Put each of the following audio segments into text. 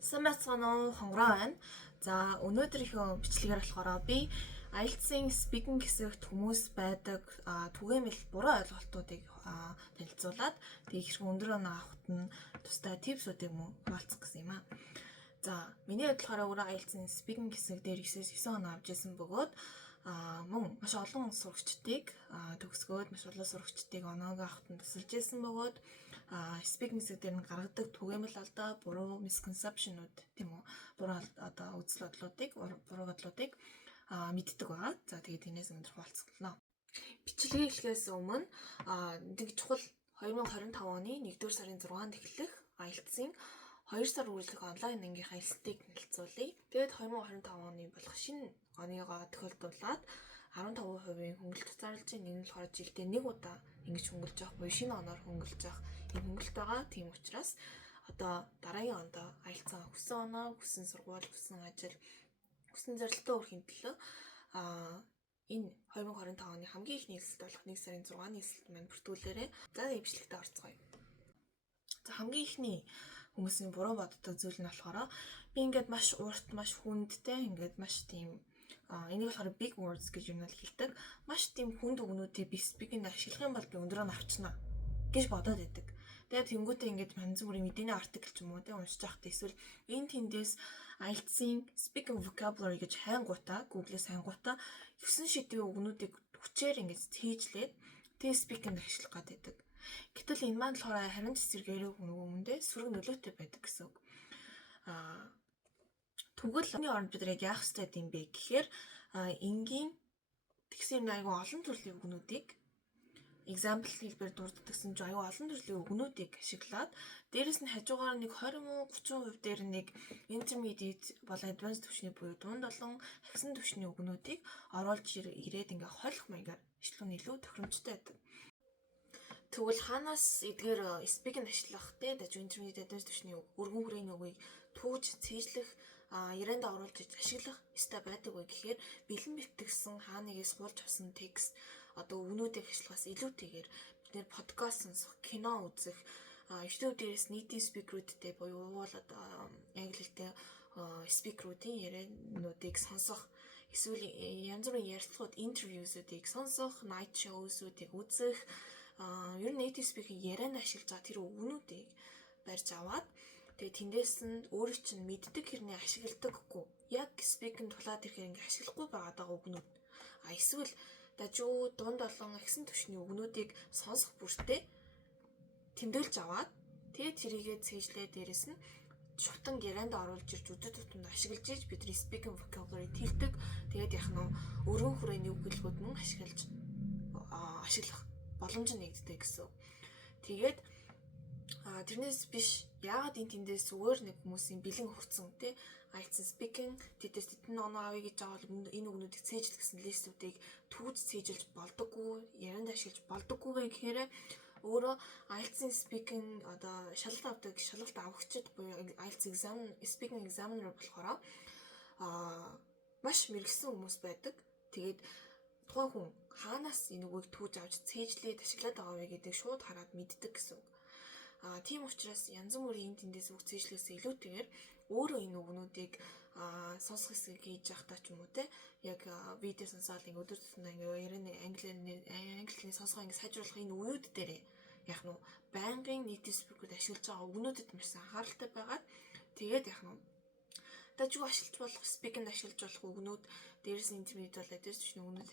Сайн байцгаана уу? Хонгороо байна. За, өнөөдрийнхөө бичлэгээр болохоор би IELTS-ийн speaking хэсэгт хүмүүс байдаг түгээмэл буруу ойлголтуудыг танилцуулаад тэгээд хэрхэн өндөр оноо авахт нь тустай типсүүдийг мөн хуваалцах гэсэн юм аа. За, миний бодлохоор өөрөө IELTS-ийн speaking хэсэг дээр 9-9 оноо авч ирсэн бөгөөд мөн маш олон сурагчдыг төгсгөөд маш олон сурагчдыг оноогоо авахт нь тусалж ирсэн бөгөөд speaking хэсэг дээр нь гаргадаг түгээмэл алдаа, буруу misconception-ууд тийм үү? Буруу үзэл бодлуудыг мэддэг байгаа. За тэгээд энэс өндөр хуваалцлаа. Бичлэгийг эхлэхээс өмнө нэг чухал 2025 оны 1-р сарын 6-нд эхлэх IELTS-ийн 2 сар үргэлжлэх онлайн ангийнхаа элсэлтийг танилцуулъя. Тэгээд 2025 оны болох шинэ оныгоо тохиолдуулаад 15%-ийн хөнгөлөлт зарлж энэ нь болохоор жилдээ нэг удаа ингэж хөнгөлж явах буюу шинэ оноор хөнгөлж явах юм хөнгөлөлт байгаа. Тийм учраас одоо дараагийн онд IELTS-аа хүссэн оноо, хүссэн сургууль, хүссэн ажил, хүссэн зорилтоо өрхийн төлөө энэ 2025 оны хамгийн ихний элсэлт болох 1 сарын 6-ны элсэлт маань бүртгүүлээрэй. За бичлэгтээ орцгоё. За хамгийн ихний хүмүүсийн буруу боддог зүйл нь болохоор би ингээд маш урт, маш хүндтэй ингээд маш тийм энийг болохоор big words гэж юм хэлдэг. Маш тийм хүнд үгнүүдийг би speaking ашиглах юм бол би өндрөө авчнаа гэж бодоод байдаг. Тэгээд тэнгуүтээ ингээд янз бүрийн мэдээний артикл ч юм уу тэ уншиж байхад эсвэл энэ тэндээс IELTS-ийн speaking vocabulary гэж хайнгуудаа Google-ээс хайнгуудаа 9 шидийн үгнүүдийг хүчээр ингээд хийжлээд тэг speaking ашиглах гэдэг. Гэтэл энэ маань болохоор харин цэцэргээр хүмүүндээ сөрөг нөлөөтэй байдаг гэсэн үг. Тэгвэл энэ оронд бид яг яах ёстой юм бэ гэхээр энгийн тэгсэн юм айгүй олон төрлийн үгнүүдийг example хэлбэр дурддагсан ч аюу олон төрлийн үгнүүдийг ашиглаад дээрэс нь хажуугаар нэг 20-30% дээр нэг intermediate болон advanced түвшний буюу дунд олон агсан түвшний үгнүүдийг оруулж ирээд ингээ холих маягаар ишлэх нь илүү тохиромжтой байдаг. Тэгвэл хаанаас эдгээр speaking ашиглах те дажгүй intermediate advanced түвшний өргөн хүрээний үгийг түүж цээжлэх ярианд оруулж ашиглах ёстой байдаг вэ гэхээр бэлэн бэлтгэсэн хаанаас суулж авсан текст одоо үгнүүдийг ашиглахаас илүүтэйгээр бид нэр подкаст сонсох, кино үзэх, YouTube дээрээс нийтийн спикерүүдтэй буюу уулаад англи хэлтэй спикерүүдийн яриануудыг сонсох, эсвэл янз бүрийн ярилцлагууд, интервьюсүүдийг сонсох, night show-суудыг үзэх, ер нь native speaking ярианд ашиглаж байгаа тэр үгнүүдийг барьж аваад тэгээ тэндээс нь өөрөө чинь мэддэг хэрнээ ашигладаггүй яг speaking тулаад ирэхээр ингээ ашиглахгүй байгаа үгнүүд эсвэл дажгүй дунд олон агсан түвшний үгнүүдийг сонсох бүртээ тэмдэглэж аваад тэгээ тэрийгээ цээжлээ дээрэс нь шутан ярианд оруулж ирж өдөр тутамд ашиглаж иж бидний speaking vocabulary тэлдэг тэгээд яг нь өргөн хүрээний үг хэлбэрүүд мөн ашиглах боломж нэгддэг гэсэн. Тэгээд тэрнээс биш яагаад энэ тэндээс зүгээр нэг хүмүүсийн бэлэн хурцсан тий IELTS speaking тэдээс тэтэн оноо авъя гэж байгаа бол энэ үгнүүдийг цээжлэх гэсэн листүүдийг түүж цээжилж болдоггүй ярианд ашиглаж болдоггүй вэ гэхээр өөрөө IELTS speaking одоо шалгалт авдаг шалгалт авагчид буюу IELTS exam speaking examiner болохоор маш мэрэгсэн хүмүүс байдаг. Тэгээд тухайн хүн хаанаас энэ үгийг түүж авч цээжлээд ашиглаад байгаа вэ гэдэг шууд хараад мэддэг гэсэн үг. Тийм учраас янз бүрийн энэ тэндээс үг цээжлэхээс илүүтэйгээр өөрөө энэ үгнүүдийг сонсох хэсгийг хийж явахдаа ч юм уу те яг видео сонсоод ингээ өдөр тутмын ингээ ярианы англиний сонсгоо ингээ сайжруулах энэ үеуд дээр яг нь байнгын native speaker-д ашиглаж байгаа үгнүүдэд маш анхааралтай байгаад тэгээд яг нь дажгүй ашиглаж болох speaking-д ашиглаж болох үгнүүд дээрээс нь intermediate болоод дээрс түвшний үгнүүд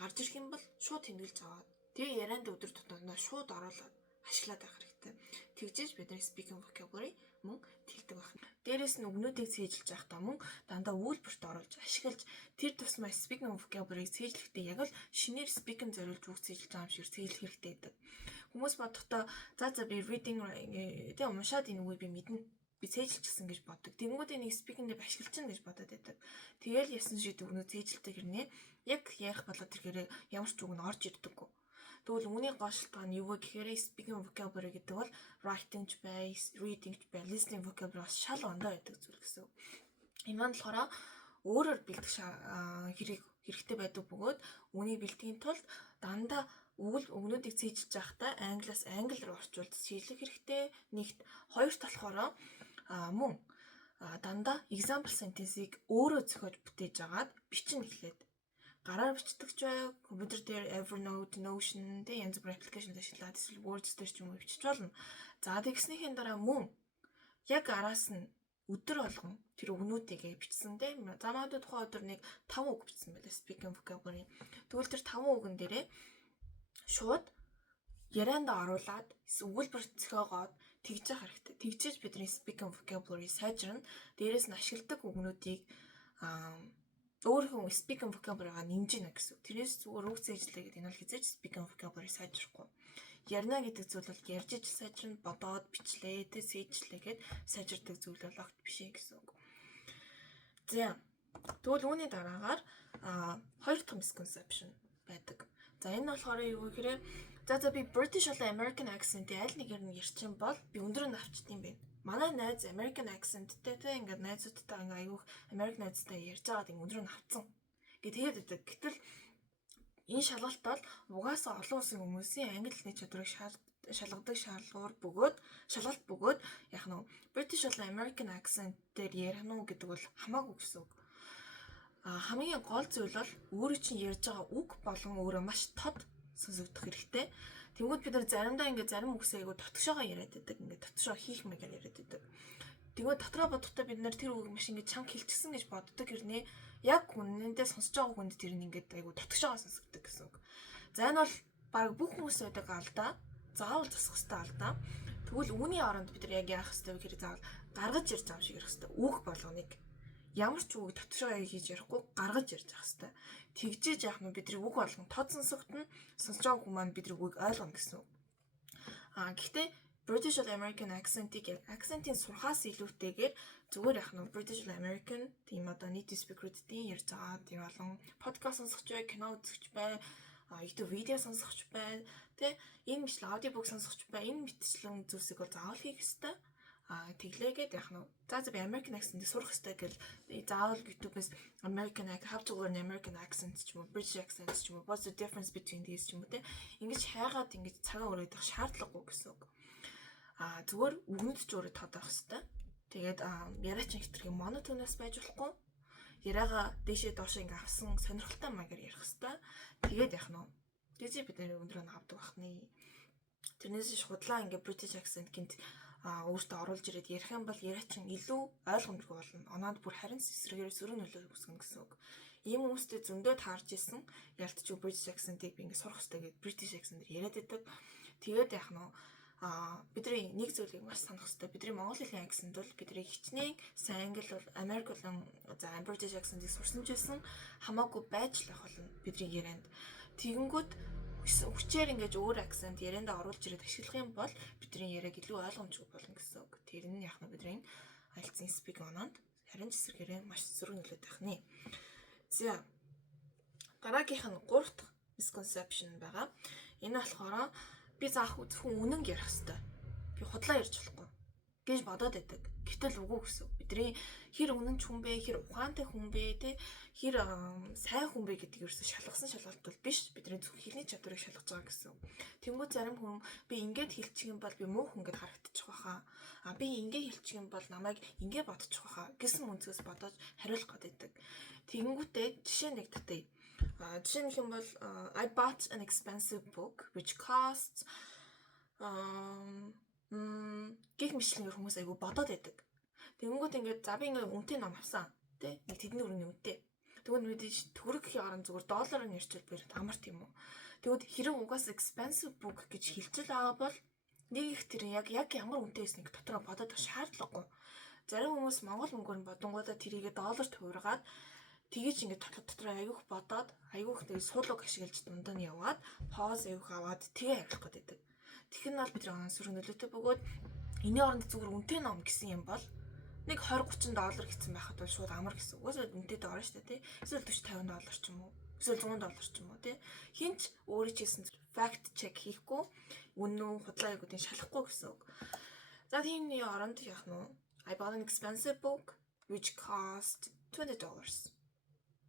гарч ирэх юм бол шууд тэмдэглэж аваад тэгээ ярианд өдөр тутмын шууд оруулаад ашиглаад байх хэрэгтэй. Тэгжээж бидний speaking vocabulary мөн тэлдэг байна. Дээрээс нь үгнүүдийг цээжилж байхдаа мөн дандаа үйлбэрт оруулж ашиглаж тэр тусмаа speaking vocabulary-г цээжлэхдээ яг л шинээр speaking зориулж үг цээжилж байгаа юм шиг цээжлэх хэрэгтэй гэдэг. Хүмүүс бодохдоо за би reading тэгээ уншаад энэ үгийг би мэднэ. Би цээжилчихсэн гэж боддог. Тэнгүүд энийг speaking-д ашиглаж чинь гэж бодоод байдаг. Тэгэл ясан шид үгнүүд цээжилдэг хэрнээ яг ярих болоод тэрхээр ямар ч үг нь орж ирдэггүй. Тэгвэл үүний гол шалтгаан юу вэ гэхээр speaking vocabulary гэдэг бол writing ч бай, reading ч бай, listening vocabulary бас шал ондоо байдаг зүйл гэсэн. Энэ маань болохоор өөрөөр бэлдэх хэрэгтэй байдаг бөгөөд үүнийг бэлтгэхийн тулд дандаа үгнүүдийг цээжилж байхдаа англиас англи руу орчуулж цээжлэх хэрэгтэй. Нэгт хоёрт болохоор мөн дандаа example sentence-ийг өөрөө зохиож бүтээж агаад бичнэ эхлээд. Гараар бичдэг ч бай, компьютер дээр Evernote, Notion тэ янз бүрийн аппликейшн ашиглаад эсвэл Word дээр ч юм уу бичиж болно. За тэгснийхэн дараа мөн яг араас нь өдөр болгон тэр үгнүүдийг бичсэн те. За магадгүй тухайн өдөр нэг 5 үг бичсэн байлаа speaking vocabulary. Тэгвэл тэр 5 үгэн дээрээ шууд ярианда оруулаад өгүүлбэр зохиогоод тэгж явах хэрэгтэй. Тэгжээж бидний speaking vocabulary сайжирна. Дээрээс нь ашигладаг үгнүүдийг өөрийнхөө speaking vocabulary-га нэмж гинэ гэсэн. Тэрээс зүгээр үг цээжлээ гэдэг энэ бол хизээж speaking vocabulary сайжрахгүй. Ярина гэдэг зүйл бол ярьж иж сайжирна, бодоод бичлээ, тэ цээжлээ гэд сайжирдаг зүйл бол огт биш гэсэн үг. За тэгвэл үүний дараагаар хоёр дахь misconception байдаг. За энэ болохоор юу гэхээр за би British болон American accent-ийн аль нэгээр нь ярьчих юм бол би өндөр нь авчдсан юм байна. Манай найз American accent-тэй те ингээд найзуудтай ингээ аяух American найзтай ярьж байгаад ингээ өндөр нь авцсан. Гэ тэгээд өгдөг. Гэтэл энэ шалгалт бол угаасаа олон улсын хүмүүсийн англи хэлний чадварыг шалгадаг шалгалт бөгөөд яг нь British болон American accent дээр ярих нь гэдэг бол хамаагүй гэсэн үг. Хамгийн гол зүйл бол өөрөө чинь ярьж байгаа үг болон өөрөө маш тод сонсогдох хэрэгтэй. Тэнгүүд бид нар заримдаа ингээд зарим үгсээ айгу дотгошоогоо яриад байдаг. Ингээд дотгошоо хийх мэгээр яриад байдаг. Тэгвэл дотроо бодохдоо бид нар тэр үг маш ингээд чанга хэлчихсэн гэж боддог хэрнээ яг үнэндээ сонсож байгаа хүнд тэр нь ингээд айгу дотгошоогоо сонсогддог гэсэн үг. За энэ бол баг бүх хүмүүс байдаг алдаа. Заавал засах хэрэгтэй алдаа. Тэгвэл үүний оронд бид нар яг яах хэрэгтэй вэ гэхээр заавал гаргаж ярьж байгаа юм шиг ярих хэрэгтэй. Үг болгоныг ямар ч үг дотгошоо хийж ярихгүй гаргаж ярьж явах хэрэгтэй. Тэгжээж яах нь бидний үг болгон тод сонсогдно. Сонсож байгаа хүмүүс маань бидний үгийг ойлгоно гэсэн үг. Гэхдээ British or American accent-ийн сурхаас илүүтэйгээр зүгээр яах нь British or American тийм одоо native speaker-уудын ярьж байгаа тийм болон подкаст сонсогч бай, кино үзэгч бай, YouTube видео сонсогч бай, тэ энэ мэтлэн аудиобук сонсогч бай, энэ мэтчлэн зүйлсийг бол заавал хийх ёстой. Тэглээгээд яах нь за би American accent-ийг сурах хэрэгтэй гэж заавал YouTube-ээс how to learn American accent ч юм уу British accent ч юм уу what's the difference between these ч юм уу те ингэж хайгаад ингэж цагаа өрөөдөх шаардлагагүй гэсэн үг. Зүгээр үгнэд ч өөрөө тод байх хэрэгтэй. Тэгээд яриач хэтэрхий монотонос байж болохгүй. Яриагаа дээшээ доошоо ингэ авсан сонирхолтой маягаар ярих хэрэгтэй. Тэгээд яах нь дээжээ бид нэр өндрөө авдаг бахны. Тэрнээс шудлаа ингэ British accent гинт өөртөө оруулж ирээд ярих юм бол яриачин илүү ойлгомжтой болно. Оноод бүр харин эсрэгээр сөрөг нөлөө үүсгэнэ гэсэн үг. Ийм хүмүүстэй зөндөө таарж исэн ялтч British accent-ийг би ингэ сурах хэрэгтэй гэд British accent-ээр яриад байдаг. Тэгээд яах нь бидний нэг зүйлийг маш санах хэрэгтэй. Бидний монгол хэлний accent бол бидний хичнээн сайн англи бол Америк болон за British accent-ийг сурсан ч байсан хамаагүй байж л ах болно бидний ярианд. Тэгэнгүүт хүчээр ингэж өөр акцент ярианда оруулж ирээд ашиглах юм бол бидний яриаг илүү ойлгомжтой болно гэсэн үг. Тэр нь яг нь бидний альцсан speak оноонд харин ч эсрэгээрээ маш сөрөг нөлөөтэй байх нэ. За дараагийнх нь 3 дахь misconception байгаа. Энэ болохоор би заах зөвхөн үнэн ярих хэрэгтэй. Би худлаа ярьж болохгүй гэж бодоод байдаг. Гэтэл үгүй гэсэн. Бидний хэр үнэнч хүн бэ, хэр ухаантай хүн бэ, тэ хэр сайн хүн бэ гэдгийг ерөөсө шалгасан шалгалт бол биш. Бидний зөвхөн хэлний чадварыг шалгаж байгаа гэсэн. Тэнгүүд зарим хүн би ингээд хэлчих юм бол би муу хүн гэд харагдчих واخа. Би ингээд хэлчих юм бол намайг ингээд бодчих واخа гэсэн үнцгээс бодож хариулах гэдэг. Тэнгүүтээ жишээ нэг татъя. Жишээ нэг юм бол I bought an expensive book which costs гэх мэтлэнгээр хүмүүс айгу бодоод байдаг. Тэнгүүд ингээд за би ингээд үнэтэй ном авсан тий нэг тэдний өрөөний үнэтэй. Тэгвэл мэдээж төгрөг гэхийн оронд зүгээр доллараар нэрчил бэр амар тийм үү. Тэгвэл хэрэг угаас expensive book гэж хэлчихэл байгаа бол нэг их тэр яг ямар үнэтэй эснийг дотроо бодоод шаардлагагүй. Зарим хүмүүс монгол мөнгөөр бодонгуудаа тэрийгээ долларт хувиргаад тэгэж ингээд дотроо аяух бодоод аяух тэгээ суулгаг ашиглаж дундаа нь яваад pause аяух аваад тэгээ хариулах гэдэг. Тэгэх нь бол бидний оноо сөрөг нөлөөтэй бөгөөд энэний оронд зүгээр үнэтэй ном гэсэн юм бол нэг 20-30 доллар гэсэн байхад бол шууд амар гэсэн. Угаасаа үнэтэй доор шүү дээ тий. Эсвэл 40-50 доллар ч юм уу. Эсвэл 100 доллар ч юм уу тий. Хинч өөрөө ч гэсэн fact check хийхгүй үнэн үү худлаа ягуудыг шалахгүй гэсэн үг. За тиймний оронд яах нь I bought an expensive book which cost $20.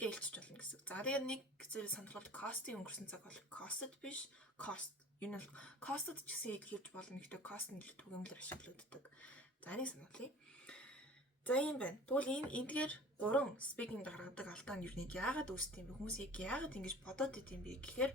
Ээлжиж болно гэсэн. За тэгээд нэг зүйл сонирхолтой cost-ийн өнгөрсөн цаг бол costed биш cost. Энэ бол costed ч гэсэн хэлж болно. Гэхдээ cost нь илүү түгээмлэр ашиглагддаг. За энийг сануулъя. За За юм байна. Тэгвэл эдгээр 3 speaking гаргадаг алдаа нь юу нэг яагаад үүсдэг юм бэ? Хүмүүс яг яагаад ингэж бодоод идэм бэ гэхээр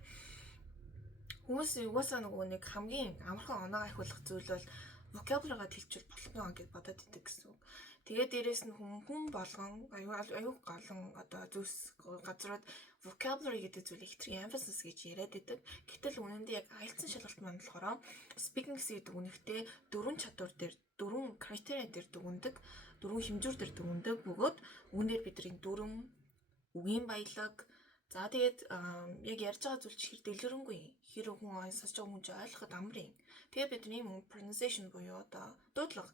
хүмүүс угаасаа нөгөө нэг хамгийн амархан оноогоо ахиулах зүйл бол vocabulary-га хэлчихвэл болно гэж бодоод идэг гэсэн үг. Тэгээд дээрэс нь хүн болгон аюу галан одоо зүйлс газрууд vocabulary гэдэг зүйлийг хэтэрхий emphasis гэж яриад идэг. Гэтэл үнэндээ яг IELTS-ын шалгалт маань болохоор speaking гэдэг үнэхдээ 4 чадвар дээр 4 критерий дээр дүгндэг, 4 хэмжүүр дээр дүгндэг бөгөөд үүнээр бидний дүрм, үгийн баялаг, за тэгээд яг ярьж байгаа зүйл чихэр дэлгэрэнгүй. Хэр хүн сонсож байгаа хүн ч ойлгоход амар юм. Тэгээд бидний pronunciation буюу одоо дуудлага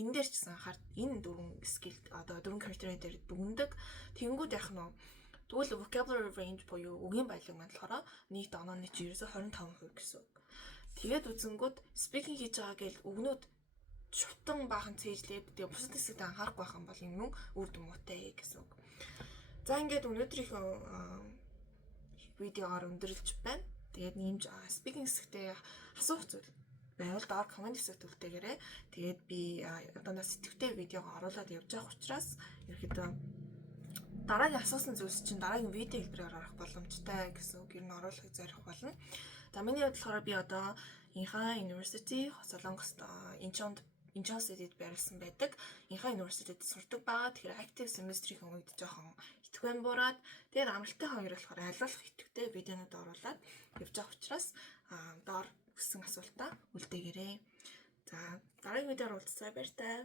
энэ дээр ч гэсэн хард энэ 4 skill одоо 4 критерий дээр дүгндэг. Тэнгүүд яах нь тэгвэл vocabulary range буюу үгийн баялаг маань болохоор нийт онооны чинь ерөөсө 25% гэсэн үг. Тэгээд үзэнгүүд speaking хийж байгаа гэл үгнүүд шутан баахан цээжлээд тэгээ бусад хэсэгт анхаарахгүй байх юм бол энэ мөн үр дүнтэй гэсэн үг. За ингээд өнөөдрийнхөө видеогоор өндөрлөж байна. Тэгээд нэмж speaking хэсэгтээ асуух зүйл байвал доор комент хэсэгт үлдээгээрэй. Тэгээд би одоо сэтгвтэй видеого оруулаад явж байгаа учраас ерөөхдөө дараагийн асуусан зүйлс чинь дараагийн видео хэлбэрээр гарах боломжтой гэсэн үг. Ер нь оруулахыг зорих болно. За миний хувьд болохоор би одоо Инхан University Солонгост Incheon City-д байрласан байдаг. Инхан University-д сурдаг байгаа. Тэгэхээр active semester-ийн үед жоохон итгэвэн буураад тэгээд амралтын хоёр болохоор айлуулах итгэвтэй видеонууд оруулаад явж байгаа учраас доор өгсөн асуултаа үлдээгээрэй. За дараагийн видеоор уулзцай баяр таа.